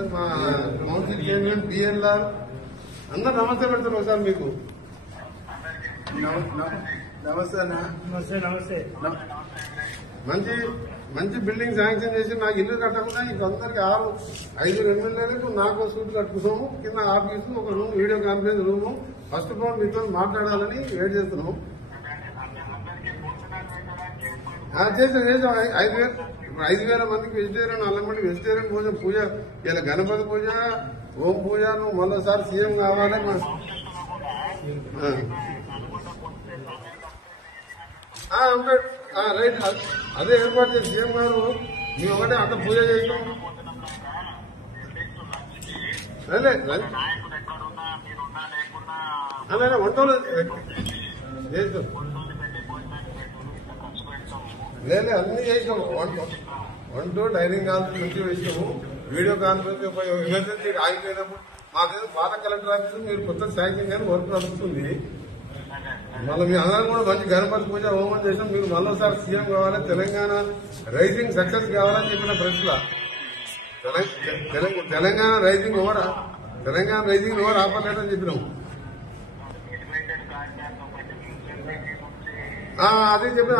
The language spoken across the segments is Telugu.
నమస్తే మా కౌన్సిల్ చైర్మన్ బిఎల్ఆర్ అందరు నమస్తే పెడతారు ఒకసారి మీకు. నమస్తే అన్న. నమస్తే. మంచి మంచి బిల్డింగ్ శాంక్షన్ చేసి నాకు ఇల్లు కట్టకుండా ఇంకందరికి 5 ఎమ్మెల్యేలకు నాకు సూట్ కట్టుకున్నాము. కింద ఆఫీసు, ఒక room, video conference room. First of all మీతో మాట్లాడాలని వెయిట్ చేస్తున్నాము. చేసాం 5,000 మందికి వెజిటేరియన్, 4 మంది వెజిటేరియన్ భోజనం పూజ. ఇలా గణపతి పూజ, ఓం పూజ. నువ్వు మరోసారి సీఎం కావాలి. రైట్, అదే ఏర్పాటు చేసి సీఎం గారు మేము ఒకటే అంత పూజ చేసాం. అదే వంటలు చేసాం, లేదు అన్ని చేసాము. వంట డైనింగ్ హాల్ నుంచి వేసాము. వీడియో కాన్ఫరెన్స్ ఎమర్జెన్సీ ఆగిపోయినప్పుడు మాకేదో పాత కలెక్టర్ ఆఫీసు మీరు కొత్త శాంక్షన్ కానీ వర్క్ నడుస్తుంది. మళ్ళీ మీ అందరం కూడా మంచి గణపతి పూజ హోమం చేసాం. మీరు మరోసారి సీఎం కావాలి, తెలంగాణ రైజింగ్ సక్సెస్ కావాలని చెప్పిన ప్రశ్న. తెలంగాణ రైజింగ్ ఓవర్ ఆపలేదని చెప్పినాం. అది చెప్పిన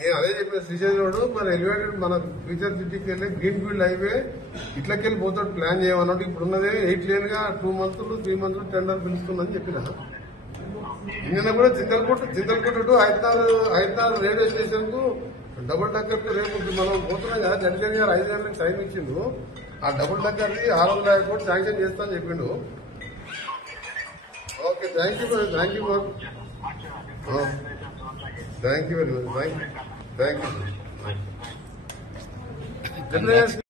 నేను అదే చెప్పిన. శ్రీశైలం రోడ్ మన ఎలివేటెడ్ మన ఫ్యూచర్ సిటీకి వెళ్ళి గ్రీన్ ఫీల్డ్ హైవే ఇట్లకెళ్ళి పోతాడు ప్లాన్ చేయమన్నట్టు. ఇప్పుడున్నదే 8 లేన్ గా 2 మంత్స్ 3 మంత్స్ టెండర్ పిలుస్తుందని చెప్పిన. నిన్న కూడా చింతలకోట టు హైదరాబాద్ రైల్వే స్టేషన్ కు డబుల్ డక్కర్ కు రేపు మనం పోతున్నాం కదా. జడ్జి గారు 5 గంటలకు టైం ఇచ్చిండు. ఆ డబుల్ డక్కర్ ది 600 కోట్లు శాంక్షన్ చేస్తా అని చెప్పిండు. Okay, thank you very much. Thank you.